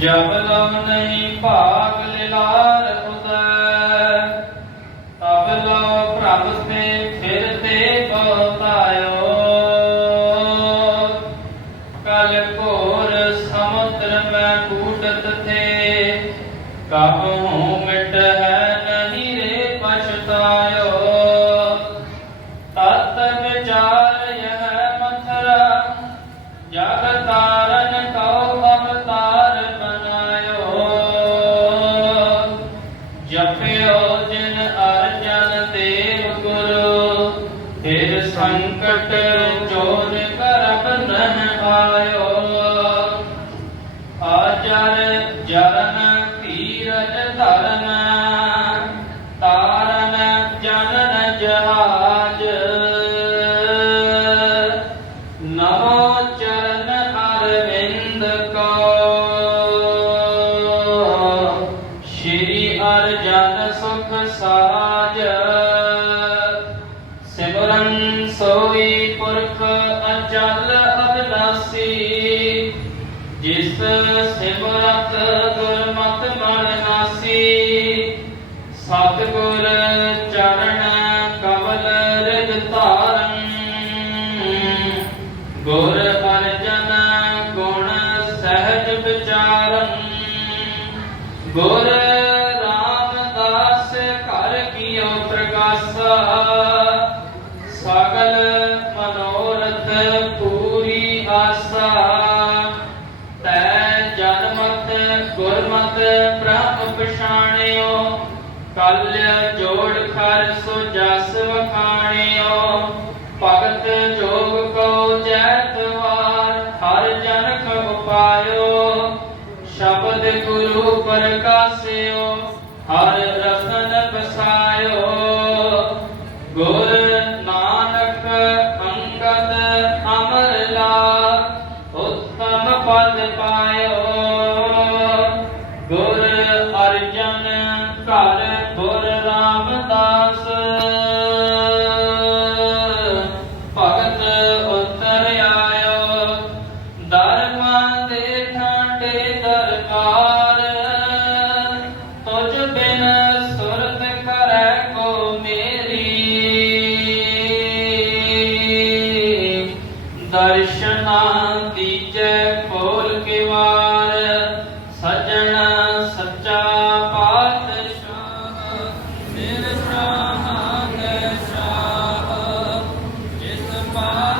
ਜਬ ਲਵ ਨਹੀਂ ਭਾਗ ਲਿਲਾਰ ਉਦੈ ਤਬ ਲੋ ਪ੍ਰਭ ਤੇ ਫਿਰ ਤੇ ਬਤਾਇਓ ਕਲ ਘੋਰ ਸਮੁੰਦਰ ਮੈਂ ਕੂਟਤ ਥੇ, ਕਬ ਹੂੰ ਮਿਟ ਫਿਰ ਸੰਕਟ ਜੋਨ ਕਰਬ ਨਹਿ ਆਇਓ ਆਜਰ ਜਰਨ ਧੀਰਜ ਧਰਨ ਸੋਈ ਪੁਰਖ ਅਚਲ ਅਬਨਾਸੀ ਜਿਸ ਸਿਮਰਤ ਗੁਰਮਤਿ ਮਨ ਨਾਸੀ। ਸਤਿਗੁਰ ਚਰਨ ਕਮਲ ਰਿਦ ਧਾਰਨ, ਗੁਰ ਅਰਜਨ ਗੁਣ ਸਹਿਜ ਵਿਚਾਰਨ। ਗੁਰ ਰਾਮਦਾਸ ਘਰ ਕੀਓ ਪ੍ਰਗਾਸਾ ਗੁਰਮਤ ਬ੍ਰਹਮ ਪਛਾਣਿਓ ਕਲ ਜੋੜ ਖਰ ਸੋ ਜਸ ਵਖਾਣਿਓ। ਭਗਤ ਜੋਗ ਕੋ ਜੈਤਵਾਰ ਹਰ ਜਨਕ ਉਪਾਇਓ। ਸ਼ਬਦ ਗੁਰੂ ਪ੍ਰਕਾਸਿਓ, ਹਰ ਰਤਨ ਬਸਾਇਓ। ਗੁਰ ਜਿਸ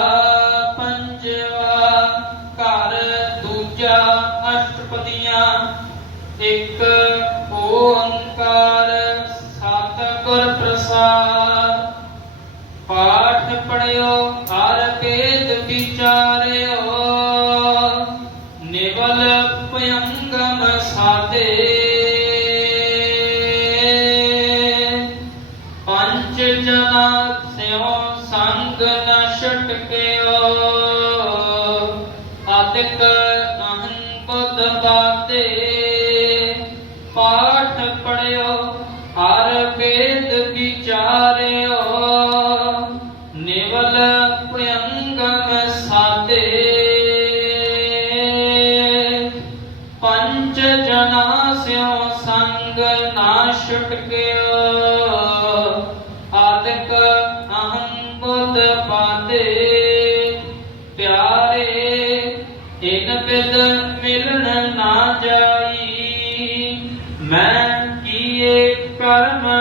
ਸੰਗ ਨ ਛਟਕਿਓ। ਆਦਿਕ ਅਹੰ ਬੁੱਧ ਬਾਤੇ। ਪਾਠ ਪੜਿਓ, ਹਰ ਵੇਦ ਵਿਚਾਰਿਓ। ਨਿਵਲ ਭਯੰਗਮ ਸਾਦੇ ਪੰਜ ਜਨਾ ਸਿਓ ਸੰਗ ਨਾ ਛਟਕਿਓ। ਆਦਿਕ ਅਹੰ ਬੁੱਧ ਪਾਤੇ। ਪਿਆਰੇ ਇਨ ਪਿਦ ਮਿਲਣ ਨਾ ਜਾਈ। ਮੈਂ ਕੀਏ ਕਰਮ